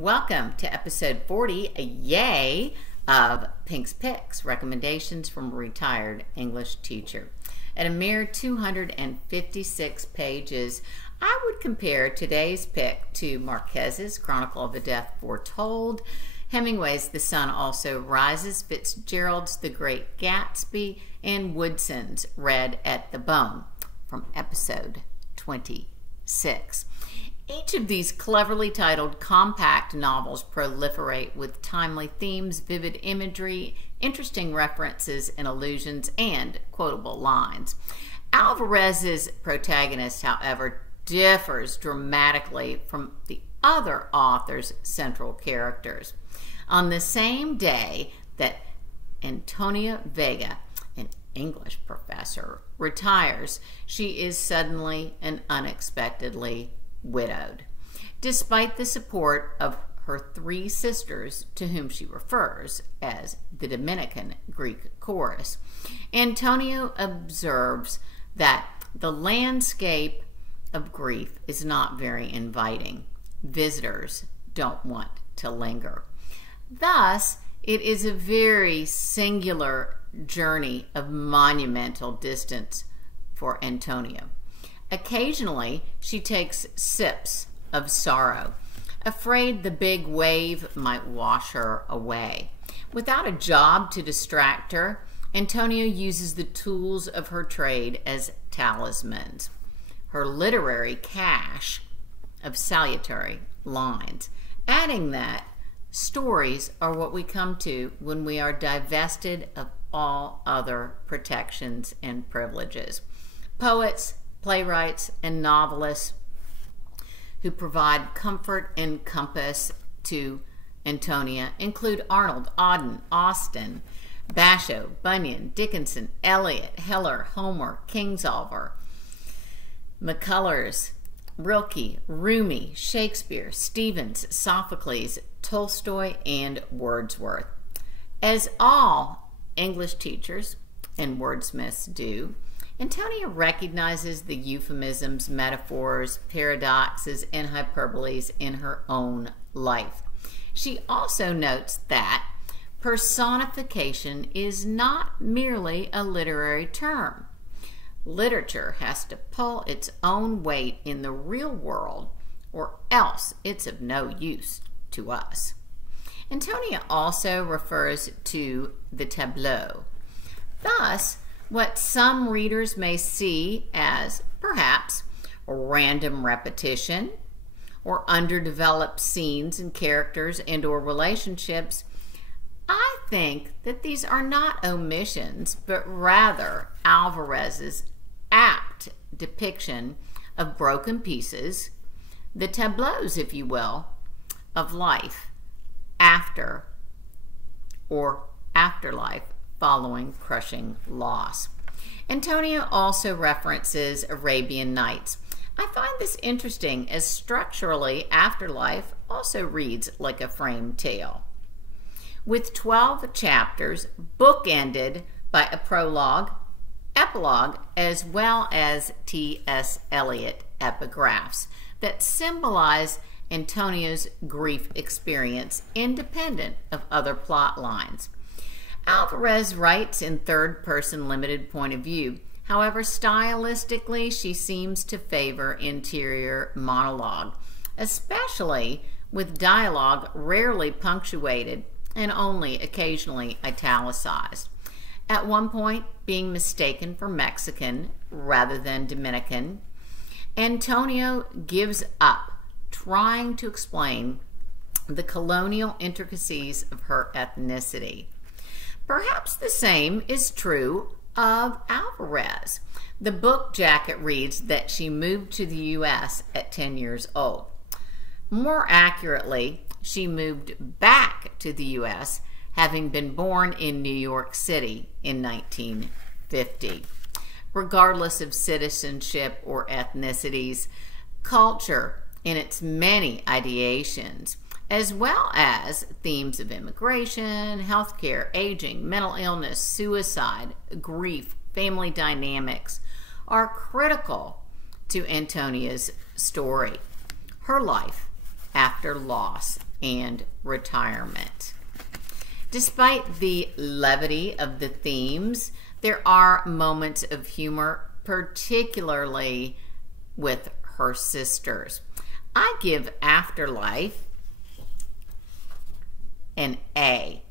Welcome to episode 40, yay, of Pink's Picks, recommendations from a retired English teacher. At a mere 256 pages, I would compare today's pick to Marquez's Chronicle of a Death Foretold, Hemingway's The Sun Also Rises, Fitzgerald's The Great Gatsby, and Woodson's Red at the Bone from episode 26. Each of these cleverly titled compact novels proliferate with timely themes, vivid imagery, interesting references and allusions, and quotable lines. Alvarez's protagonist, however, differs dramatically from the other author's central characters. On the same day that Antonia Vega, an English professor, retires, she is suddenly and unexpectedly widowed, despite the support of her three sisters, to whom she refers as the Dominican Greek Chorus. Antonia observes that the landscape of grief is not very inviting. Visitors don't want to linger. Thus, it is a very singular journey of monumental distance for Antonia. Occasionally, she takes sips of sorrow, afraid the big wave might wash her away. Without a job to distract her, Antonia uses the tools of her trade as talismans. Her literary cache of salutary lines, adding that stories are what we come to when we are divested of all other protections and privileges. Poets, playwrights, and novelists who provide comfort and compass to Antonia include Arnold, Auden, Austen, Basho, Bunyan, Dickinson, Eliot, Heller, Homer, Kingsolver, McCullers, Rilke, Rumi, Shakespeare, Stevens, Sophocles, Tolstoy, and Wordsworth. As all English teachers and wordsmiths do, Antonia recognizes the euphemisms, metaphors, paradoxes, and hyperboles in her own life. She also notes that personification is not merely a literary term. Literature has to pull its own weight in the real world, or else it's of no use to us. Antonia also refers to the tableau. Thus, what some readers may see as perhaps random repetition or underdeveloped scenes and characters and or relationships, I think that these are not omissions, but rather Alvarez's apt depiction of broken pieces, the tableaus, if you will, of life after or afterlife following crushing loss. Antonia also references Arabian Nights. I find this interesting as structurally Afterlife also reads like a framed tale, with 12 chapters bookended by a prologue, epilogue, as well as T.S. Eliot epigraphs that symbolize Antonia's grief experience independent of other plot lines. Alvarez writes in third-person limited point of view. However, stylistically, she seems to favor interior monologue, especially with dialogue rarely punctuated and only occasionally italicized. At one point, being mistaken for Mexican rather than Dominican, Antonia gives up trying to explain the colonial intricacies of her ethnicity. Perhaps the same is true of Alvarez. The book jacket reads that she moved to the U.S. at 10 years old. More accurately, she moved back to the U.S. having been born in New York City in 1950. Regardless of citizenship or ethnicities, culture in its many ideations, as well as themes of immigration, healthcare, aging, mental illness, suicide, grief, family dynamics, are critical to Antonia's story. Her life after loss and retirement. Despite the levity of the themes, there are moments of humor, particularly with her sisters. I give Afterlife an A.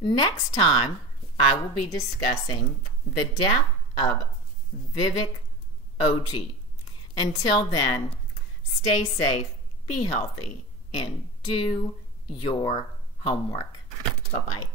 Next time, I will be discussing the death of Vivek Oji. Until then, stay safe, be healthy, and do your homework. Bye-bye.